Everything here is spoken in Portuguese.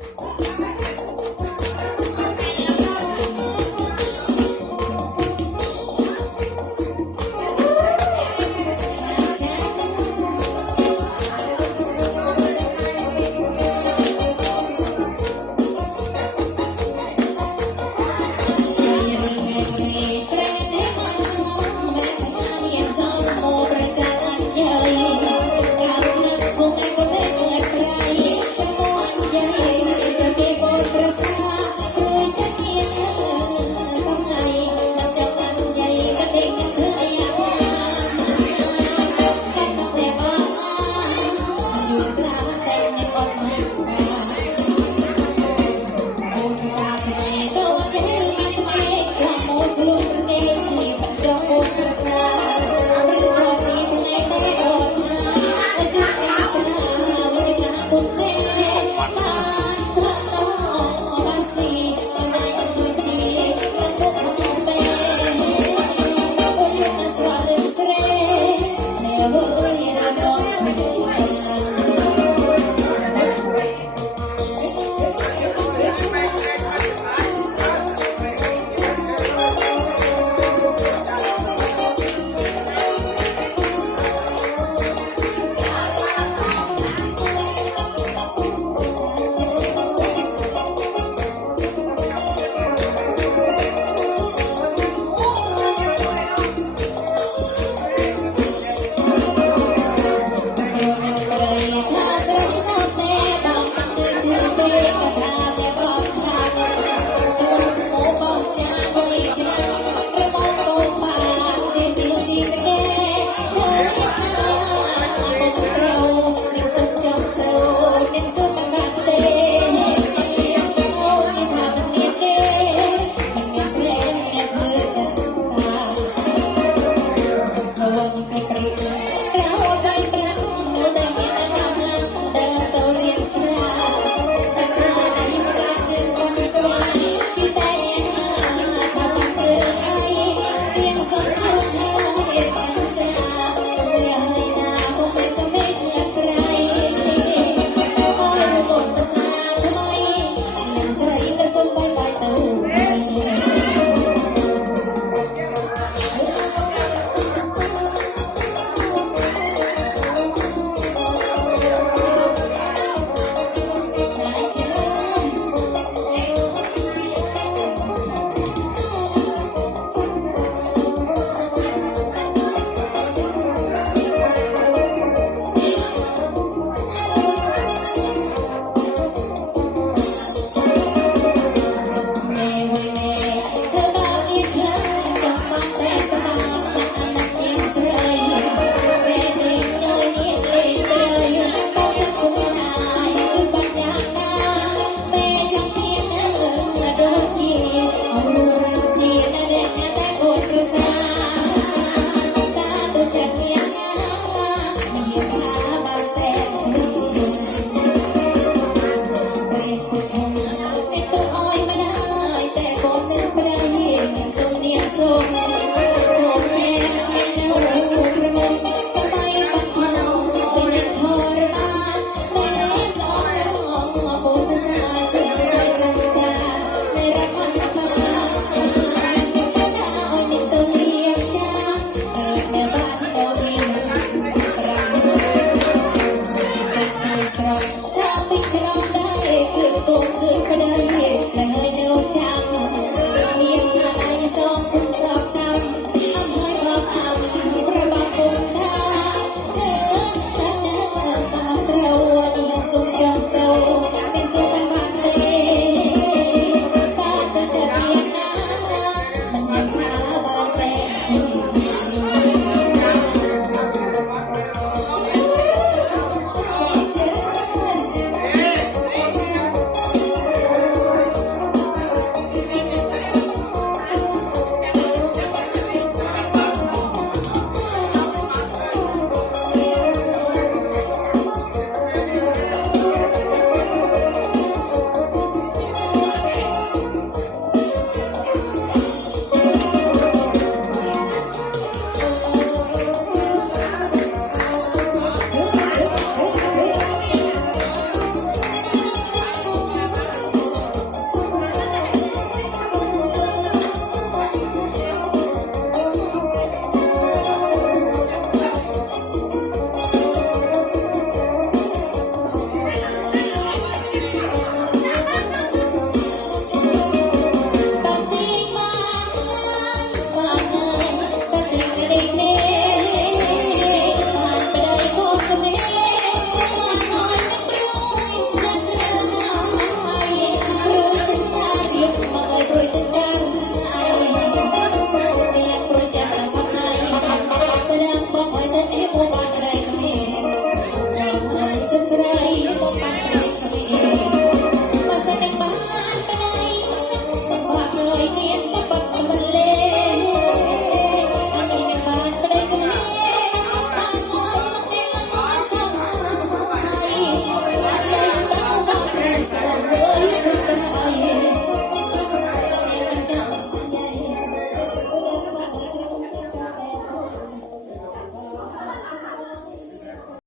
Hãy Yeah.